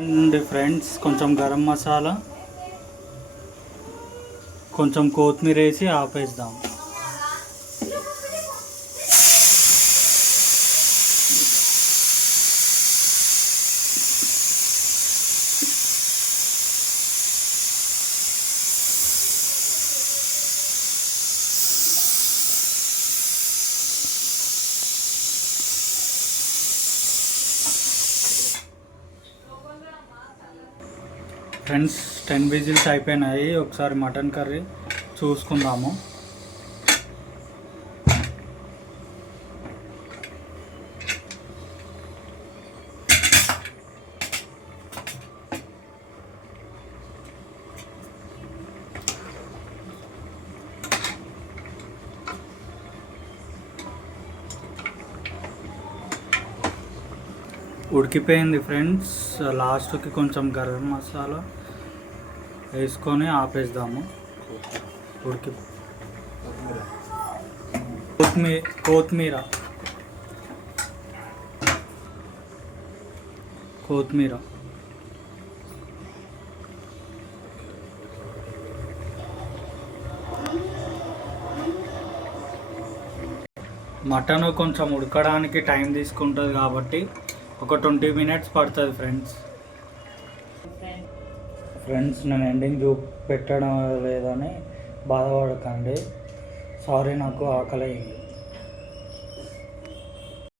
And friends, కొంచెం గరం మసాలా, కొంచెం కొత్తిమీర వేసి ఆపేద్దాం. ఫ్రెండ్స్, 10 విజిల్స్ అయిపోయినాయి. ఒకసారి మటన్ కర్రీ చూసుకుందాము. ఉడికిపోయింది ఫ్రెండ్స్. లాస్ట్కి కొంచెం గరం మసాలా వేసుకొని ఆపేద్దాము. కొత్తిమీర మటన్ కొంచెం ఉడకడానికి టైం తీసుకుంటుంది కాబట్టి ఒక 20 minutes పడుతుంది ఫ్రెండ్స్. నేను ఎండింగ్ పెట్టడం లేదని బాధపడకండి. సారీ, నాకు ఆకలి అయింది.